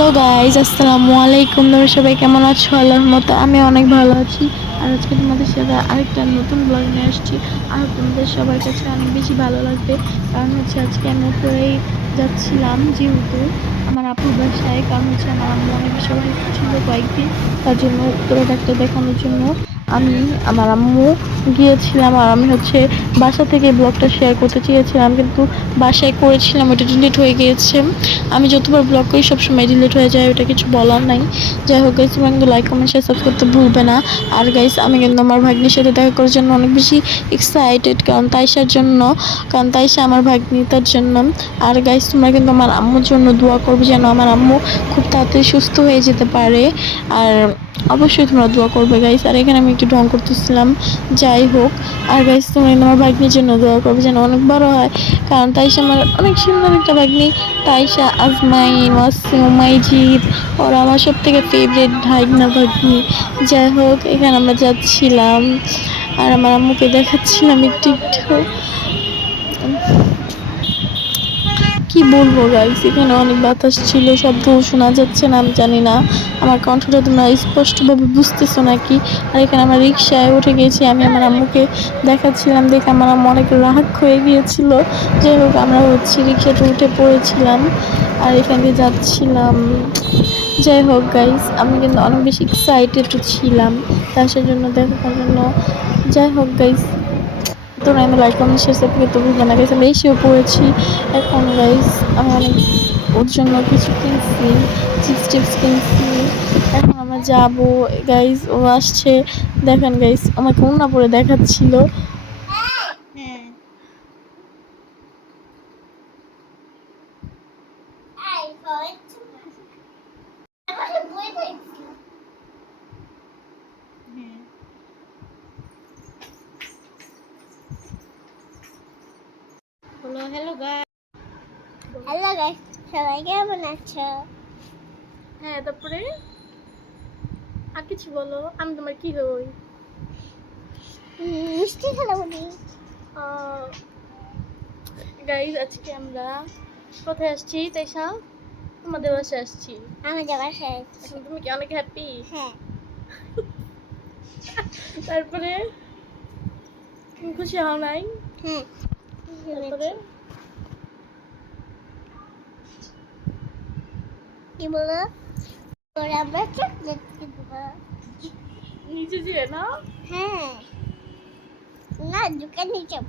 Hello guys, আসসালামু আলাইকুম। তোমরা সবাই কেমন আছো? আল্লাহর মতো আমি অনেক ভালো আছি। আর আজকে তোমাদের সাথে আরেকটা নতুন ব্লগ নিয়ে আসছি। আর তোমাদের সবার কাছে অনেক বেশি ভালো লাগবে, কারণ হচ্ছে আজকে আমি উপরেই যাচ্ছিলাম যেহেতু আমার আপুর বাসায়। কারণ হচ্ছে আমার আম্মু অনেক বেশি অসুস্থ ছিল কয়েকদিন, তার জন্য উপরে ডাক্তার দেখানোর জন্য আমি আমার আম্মু গিয়েছিলাম। আর আমি হচ্ছে বাসা থেকে ব্লগটা শেয়ার করতে চেয়েছিলাম, কিন্তু বাসায় করেছিলাম, ওটা ডিলিট হয়ে গিয়েছে। আমি যতবার ব্লগ করি সবসময় ডিলিট হয়ে যায়, ওটা কিছু বলার নাই। যাই হোক গাইস, তোমরা কিন্তু লাইক কমেন্ট শেয়ার সাবস্ক্রাইব করতে ভুলবে না। আর গাইস, আমি কিন্তু আমার ভাগ্নির সাথে দেখা করার জন্য অনেক বেশি এক্সাইটেড, কারণ তাইশা আমার ভাগ্নি, তার জন্য। আর গাইস, তোমরা কিন্তু আমার আম্মুর জন্য দোয়া করবে যেন আমার আম্মু খুব তাড়াতাড়ি সুস্থ হয়ে যেতে পারে। আর অবশ্যই তোমরা দোয়া করবে গাইস। আর এখানে আমি একটু ঢং করতেছিলাম, যাই হোক। আর গাইস, তোমরা কিন্তু আমার ভাগ্নির জন্য দোয়া করবে যেন অনেক বড় হয়, কারণ তাইশা আমার অনেক সুন্দর একটা ভাগ্নি। তাইশা, আজমাইন, ওয়াসিম, মাইজিদ, ওরা আমার সব থেকে ফেভারিট ভাগনা ভাগ্নি। যাই হোক, এখানে আমরা যাচ্ছিলাম আর আমার আম্মুকে দেখাচ্ছিলাম একটু একটু। কি বলবো গাইস, এখানে অনেক বাতাস ছিল, শব্দ শোনা যাচ্ছে না, আমি জানি না আমার কণ্ঠটা তোমরা স্পষ্টভাবে বুঝতেছো নাকি। আর এখানে আমরা রিক্সায় উঠে গেছি, আমি আমার আম্মুকে দেখাচ্ছিলাম, দেখে আমার আম্মু অনেক রাগ হয়ে গিয়েছিল। যাই হোক, আমরা হচ্ছে রিক্সাতে উঠে পড়েছিলাম আর এখান দিয়ে যাচ্ছিলাম। যাই হোক গাইস, আমি কিন্তু অনেক বেশি এক্সাইটেড ছিলাম তার জন্য দেখার জন্য। যাই হোক গাইস, তোমরা আমি লাইক কমেন্ট শেয়ার সাবস্ক্রাইব করতে ভুলবে না গাইস। আমি এসেও পড়েছি এখন গাইস। আমি অনেক ওর জন্য কিছু কিনছি, চিপস টিপস কিনছি। এখন আমরা যাবো গাইস, ও আসছে। দেখেন গাইস, আমাকে ওড়না পরে দেখাচ্ছিল। Hello hello guys, hello guys, সবাই কেমন আছো? হ্যাঁ, তারপরে আর কিছু বলো, আমি তোমার কি হই? মিষ্টি খেলা বলি গাইস, আজকে আমরা কোথায় আসছি? তাইশা, তোমাদের বাসায় আসছি। আমাদের বাসায়। এখন তুমি কি অনেক হ্যাপি? হ্যাঁ। তারপরে তুমি খুশি হও নাই? হ্যাঁ। তারপরে কি বলো? তোরা আমরা চকলেট কিনবো। নিচে যেয়ে না? হ্যাঁ, না দোকানে যাব।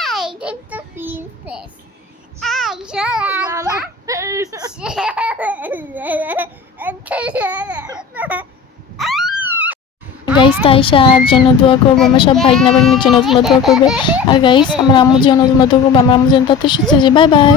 আই কিন্তু প্রিন্সেস। আই সোনা। গাইস, তাইশার জন্য দোয়া করবো, আমার সব ভাইনা ভাগ্নির জন্য তোমরা দোয়া করবে। আর গাইস, আমার আম্মুর জন্য তোমরা দোয়া করবে, আমার আম্মু যেন তাতে সুস্থ। Bye bye.